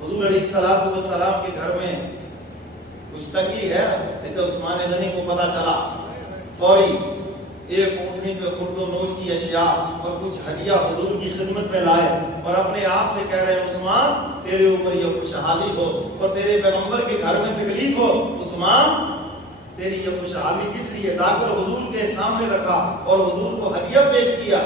حضور علیہ الصلوۃ والسلام کے گھر میں کچھ تکی ہے، حضرت عثمان غنی کو پتہ چلا، فوری ایک اونٹنی پہ خرد و نوش کی اشیاء اور کچھ ہدیہ حضور کی خدمت میں لائے اور اپنے آپ سے کہہ رہے ہیں عثمان تیرے اوپر یہ خوشحالی ہو اور تیرے پیغمبر کے گھر میں تکلیف ہو، عثمان تیری یہ خوشحالی کس لیے؟ لا کر حضور کے سامنے رکھا اور حضور کو ہدیہ پیش کیا۔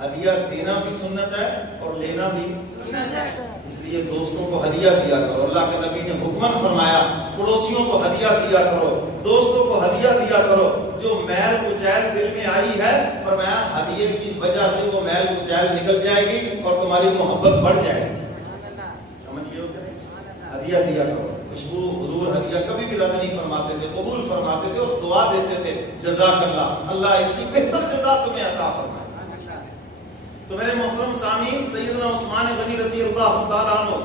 ہدیہ دینا بھی سنت ہے اور لینا بھی سنت ہے، اس لیے دوستوں کو ہدیہ دیا کرو۔ اللہ کے نبی نے حکمن فرمایا پڑوسیوں کو ہدیہ دیا کرو، دوستوں کو ہدیہ دیا کرو۔ جو میل کچیل دل میں آئی ہے فرمایا ہدیے کی وجہ سے وہ میل کچیل نکل جائے گی اور تمہاری محبت بڑھ جائے گی۔ سمجھئے ہو کہ نہیں؟ ہدیہ دیا کرو۔ خوشبو حضور ہدیہ کبھی بھی رد نہیں فرماتے تھے، قبول فرماتے تھے اور دعا دیتے تھے جزاک اللہ، اللہ اس کی بہتر جزا تمہیں عطا فرمائے۔ تو میرے محترم سامعین، سیدنا عثمان غنی رضی اللہ تعالیٰ عنہ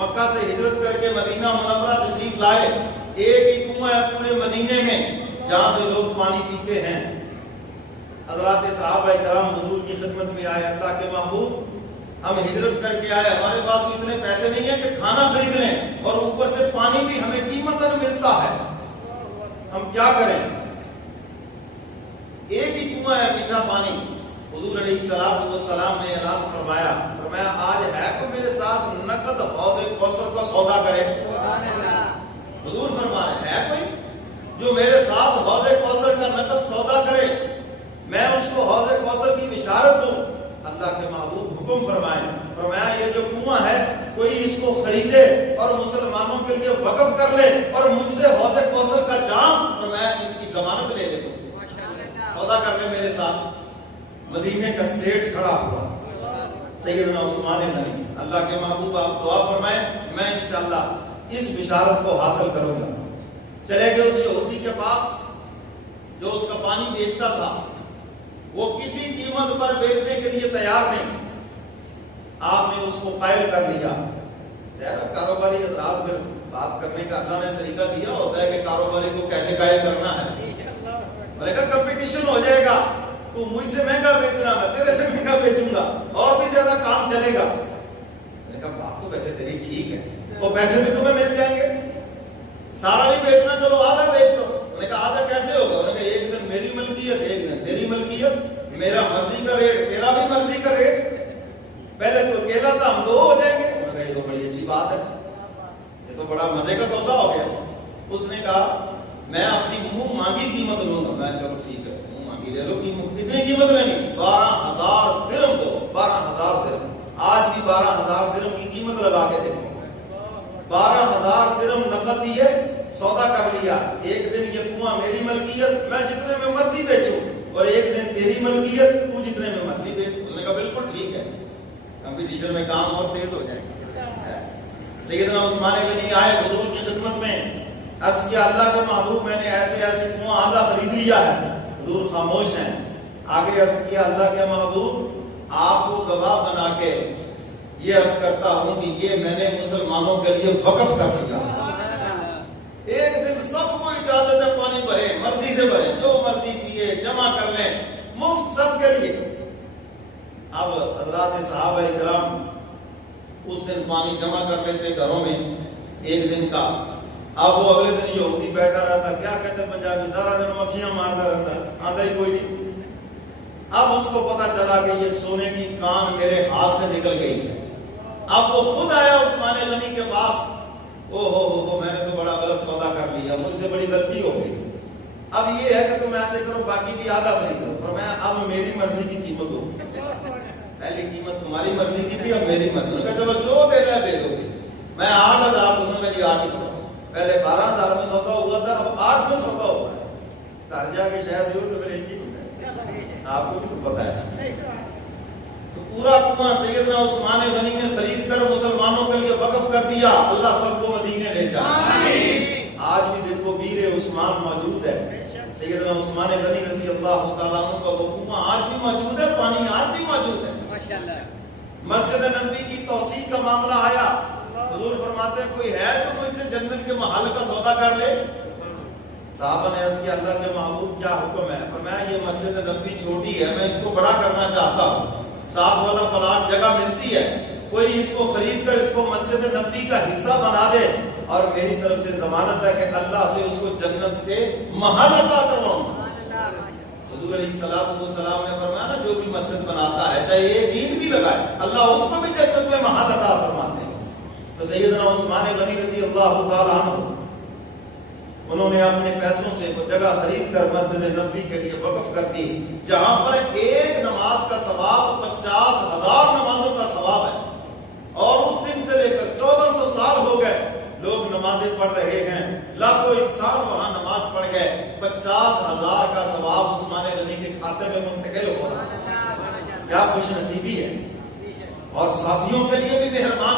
مکہ سے ہجرت کر کے مدینہ منورہ تشریف لائے۔ ایک ہی کنواں ہے پورے مدینے میں جہاں سے لوگ پانی پیتے ہیں۔ حضرات صحابہ کرام حضور کی خدمت میں آئے، اللہ کے محبوب ہم ہجرت کر کے آئے، ہمارے پاس اتنے پیسے نہیں ہیں کہ کھانا خرید لیں اور اوپر سے پانی بھی ہمیں قیمتاً ملتا ہے، ہم کیا کریں؟ ایک ہی کنواں ہے میٹھا پانی۔ حضور علیہ الصلوۃ والسلام نے اعلان فرمایا آج ہے تو میرے ساتھ نقد حوض کوثر کا سودا کرے۔ حضور فرما رہے ہیں کوئی جو میرے ساتھ حوض کوثر کا نقد سودا کرے، میں اس کو حوض کوثر کی بشارت دوں۔ اللہ کے محبوب حکم فرمایا یہ جو کنواں ہے کوئی اس کو خریدے اور مسلمانوں کے لیے وقف کر لے اور مجھ سے حوض کوثر کا جام، فرمایا اس کی ضمانت لے لے، مجھ سے سودا کر لے میرے ساتھ۔ مدینے کا سیٹھ کھڑا ہوا سیدنا عثمان غنی، اللہ کے محبوب آپ دعا فرمائیں میں انشاءاللہ اس بشارت کو حاصل کروں گا۔ چلے گئے اس یہودی کے پاس جو اس کا پانی بیچتا تھا، وہ کسی قیمت پر بیچنے کے لیے تیار نہیں، آپ نے اس کو قائل کر لیا۔ ظاہر کاروباری حضرات پھر بات کرنے کا اللہ نے طریقہ دیا ہوتا ہے کہ کاروباری کو کیسے قائل کرنا ہے، میں نے کہا کمپٹیشن ہو جائے گا، تو مجھ سے مہنگا بیچنا، میں تیرے سے مہنگا بیچوں گا اور بھی زیادہ کام چلے گا۔ میں نے کہا بات تو ویسے تیری ٹھیک ہے، وہ پیسے بھی تمہیں مل جائیں گے، سارا نہیں بیچنا، چلو آدھا بیچ دو۔ میں نے کہا آدھا کیسے ہوگا؟ میں نے کہا ایک دن میری ملکیت، ایک دن تیری ملکیت، میرا مرضی کا ریٹ تیرا بھی مرضی کا ریٹ، پہلے تو اکیلا تھا ہم دو ہو جائیں گے۔ میں نے کہا یہ تو بڑی اچھی بات ہے، یہ تو بڑا مزے کا سودا ہو گیا۔ اس نے کہا میں اپنی منہ مانگی قیمت لوں گا۔ میں چلو ٹھیک ہے لے لو، کتنی قیمت لینی؟ 12,000 درہم دو، 12,000 درہم۔ آج بھی 12,000 درہم کی قیمت لگا کے دیکھو، 12,000 درہم نقد دیے، سودا کر لیا۔ ایک دن یہ کنواں میری ملکیت، میں جتنے میں مرضی بیچوں، اور ایک دن تیری ملکیت، تو جتنے میں مرضی بیچ۔ اس نے کہا بالکل ٹھیک ہے، کمپٹیشن میں کام اور تیز ہو جائے گا۔ سیدنا عثمان غنی آئے حضور کی خدمت میں، عرض کیا اللہ کے محبوب میں نے ایسے ایسے کنواں آدھا خرید لیا ہے۔ حضور خاموش ہیں، آگے عرض کیا اللہ کے محبوب آپ کو گواہ بنا کے یہ عرض کرتا ہوں کہ یہ میں نے مسلمانوں کے لیے وقف کر دیا۔ ایک دن سب کو اجازت ہے پانی بھرے، مرضی سے بھرے، جو مرضی پیے، جمع کر لیں، مفت سب کے لیے۔ اب حضرات صحابہ کرام اس دن پانی جمع کر لیتے گھروں میں ایک دن کا۔ اب وہ اگلے دن یہودی بیٹھا رہتا، کیا کہتے پنجابی، سارا دن مکھیاں مارتا رہتا، آتا ہی کوئی نہیں۔ اب اس کو پتا چلا کہ یہ سونے کی کان میرے ہاتھ سے نکل گئی ہے۔ اب وہ خود آیا عثمان غنی کے پاس، او ہو میں نے تو بڑا غلط سودا کر لیا، مجھ سے بڑی غلطی ہو گئی، اب یہ ہے کہ تم ایسے کرو باقی بھی آدھا خریدو۔ فرمایا اب میری مرضی کی قیمت ہوگی، پہلی قیمت تمہاری مرضی کی تھی، اب میری مرضی۔ میں کہا چلو جو دینا ہے دے دو گی۔ میں 8,000 دوں گا جی، 8 ہی کرو۔ پہلے 12,000 میں سودا ہوا تھا، اب 8 میں سودا ہوا ہے۔ گھر جا کے شاید یہ تو میرے انجی ہوتا ہے، آپ کو بھی تو پتا ہے۔ تو پورا کنواں سیدنا عثمان غنی نے خرید کر مسلمانوں کے لیے وقف کر دیا۔ اللہ سب کو مدینے لے جائے۔ آج بھی دیکھو بیر عثمان موجود ہے، سیدنا عثمان غنی رضی اللہ تعالیٰ عنہ کا وہ کنواں آج بھی موجود ہے، پانی آج بھی موجود ہے۔ مسجد نبوی کی توسیع کا معاملہ آیا، حضور فرماتے ہیں کوئی ہے تو مجھ سے جنت کے محل کا سودا کر لے۔ صحابہ نے عرض کیا اللہ کے محبوب کیا حکم ہے؟ فرمایا یہ مسجد نبوی چھوٹی ہے، میں اس کو بڑا کرنا چاہتا ہوں، ساتھ والا پلاٹ جگہ ملتی ہے، کوئی اس کو خرید کر اس کو مسجد مسجد نبی کا حصہ بنا دے اور میری طرف سے ضمانت ہے کہ اللہ سے اس کو جنت سے محل عطا کرواؤں گا۔ حضور علیہ السلام نے فرمایا نا جو بھی مسجد بناتا ہے چاہے ایک اینٹ بھی لگائے اللہ اس کو بھی جنت میں محل عطا فرماتے ہیں۔ تو سیدنا عثمان غنی رضی اللہ تعالیٰ عنہ انہوں نے اپنے پیسوں سے وہ جگہ خرید کر مسجد نبوی کے لیے وقف کر دی جہاں پر ایک نماز کا ثواب 50,000 نمازوں کا ثواب ہے، اور اس دن سے لے کر 1400 سال ہو گئے لوگ نمازیں پڑھ رہے ہیں، لاکھوں انسان وہاں نماز پڑھ گئے، 50,000 کا ثواب عثمان غنی کے کھاتے میں منتقل ہو رہا ہے۔ کیا خوش نصیبی ہے، اور ساتھیوں کے لیے بھی مہربان ہے۔